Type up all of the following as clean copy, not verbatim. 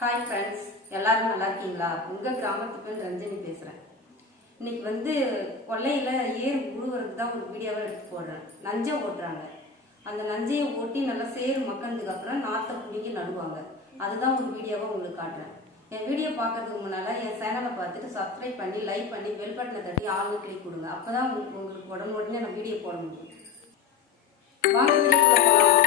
Hi friends, எல்லாரும் நல்லா இருக்கீங்களா? உங்கள் கிராமத்துக்கு ரஞ்சனி பேசுகிறேன். இன்னைக்கு கொல்லையில் ஏர் உழுவுறதுக்கு தான் ஒரு வீடியோவை எடுத்து போடுறேன். நஞ்சை ஓட்டுறாங்க. அந்த நஞ்சையை ஓட்டி நல்லா சேறு மக்கனதுக்கு அப்புறம் நாற்றை பிடிங்கி நடுவாங்க. அதுதான் ஒரு வீடியோவை உங்களுக்கு காட்டுறேன். என் வீடியோ பார்க்கறதுக்கு முன்னால் என் சேனலை பார்த்துட்டு சப்ஸ்கிரைப் பண்ணி லைக் பண்ணி பெல் பட்டனை தட்டி ஆள்னு கிளிக் கொடுங்க. அப்போ தான் உங்களுக்கு உடனே நான் வீடியோ போட முடியும். வாங்க வீடியோக்குள்ள போகலாம்.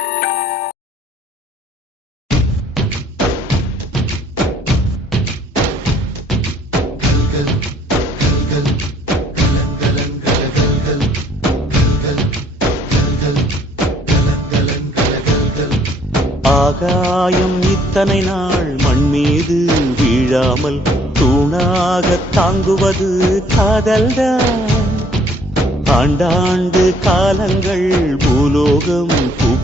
ஆகாயம் இத்தனை நாள் மண் மீது வீழாமல் தூணாக தாங்குவது காதல்தான். ஆண்டாண்டு காலங்கள் பூலோகம்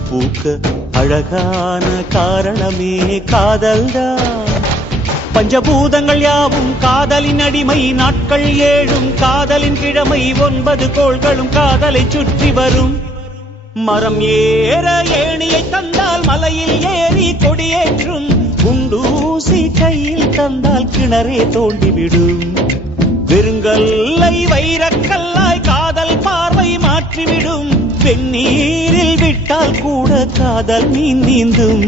பூக்க அழகான காரணமே காதல்தான். பஞ்சபூதங்கள் யாவும் காதலின் அடிமை, நாட்கள் 7 காதலின் கிழமை, 9 கோள்களும் காதலை சுற்றி வரும். மரம் ஏற ஏணியை தந்தால் மலையில் ஏறி கொடியேற்றும், குண்டூசி கையில் தந்தால் கிணறே தோண்டிவிடும். வெறுங்கல்லை வைரக்கல்லாய் காதல் பார்வை மாற்றிவிடும், வெந்நீரில் விட்டால் கூட காதல் மீன் நீந்தும்.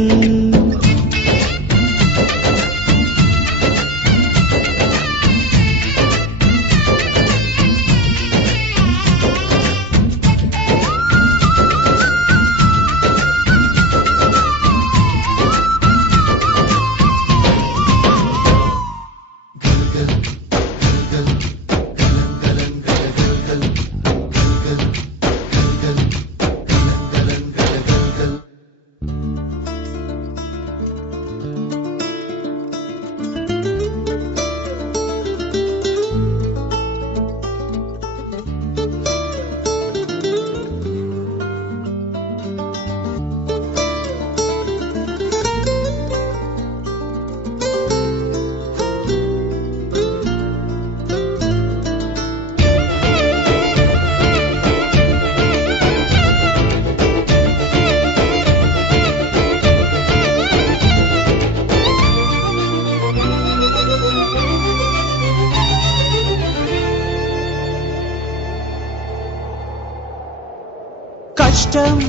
கஷ்டம்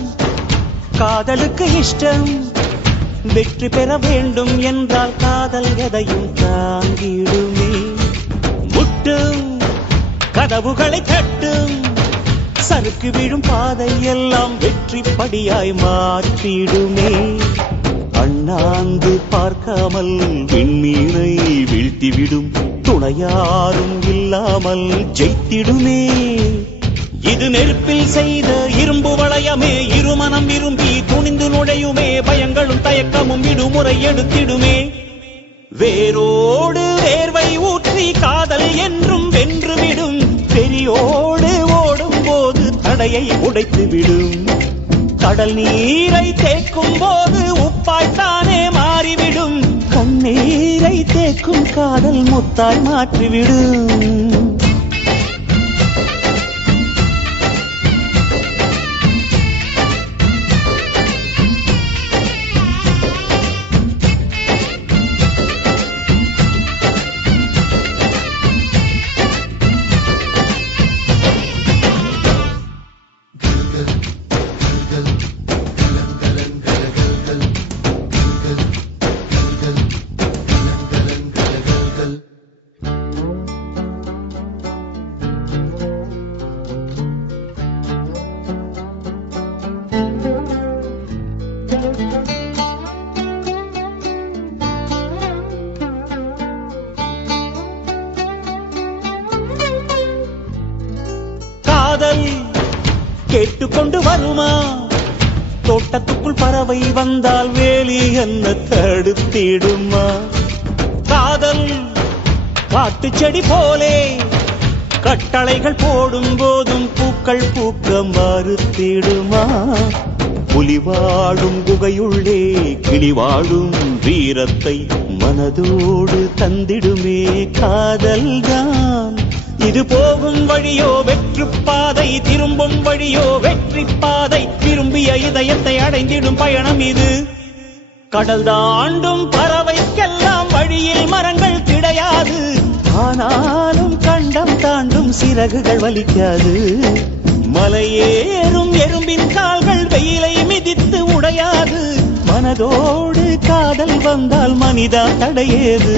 காதலுக்கு இஷ்டம், வெற்றி பெற வேண்டும் என்றால் காதல் எதையும் தாங்கிடுமே. முட்டும் கதவுகளை தட்டும், சறுக்கு விழும் பாதை எல்லாம் வெற்றி படியாய் மாற்றிடுமே. அண்ணாந்து பார்க்காமல் விண்மீனை வீழ்த்திவிடும், துணையாரும் இல்லாமல் ஜெயித்திடுமே. இது நெருப்பில் செய்த இரும்பு வளையமே, இருமனம் விரும்பி துணிந்து நுழையுமே, பயங்களும் தயக்கமும் விடுமுறை எடுத்திடுமே. வேரோடு வேர்வை ஊற்றி காதல் என்றும் வென்றுவிடும், பெரியோடு ஓடும் போது தடையை உடைத்துவிடும். கடல் நீரை தேக்கும் போது உப்பாய்த்தானே மாறிவிடும், கண்ணீரை தேக்கும் காதல் முத்தாய் மாற்றிவிடும். காதல் கேட்டுக்கொண்டு வருமா? தோட்டத்துக்குள் பறவை வந்தால் வேலி என்ன தடுத்திடுமா? காதல் காட்டு செடி போலே கட்டளைகள் போடும் போதும் பூக்கள் பூக்க மறுத்திடுமா? புலி வாழும் குகையுள்ளே கிளி வாழும் வீரத்தை மனதோடு தந்திடுமே காதல்தான். இது போகும் வழியோ வெற்று பாதை, திரும்பும் வழியோ வெற்றி பாதை, விரும்பிய இதயத்தை அடைந்திடும் பயணம் இது. கடல் தாண்டும் பறவைக்கெல்லாம் வழியில் மரங்கள் கிடையாது, ஆனாலும் கண்டம் தாண்டும் சிறகுகள் வலிக்காது. மலையேறும் எறும்பின் கால்கள் வெயிலை மிதித்து உடையாது, மனதோடு காதல் வந்தால் மனிதா தடையேது.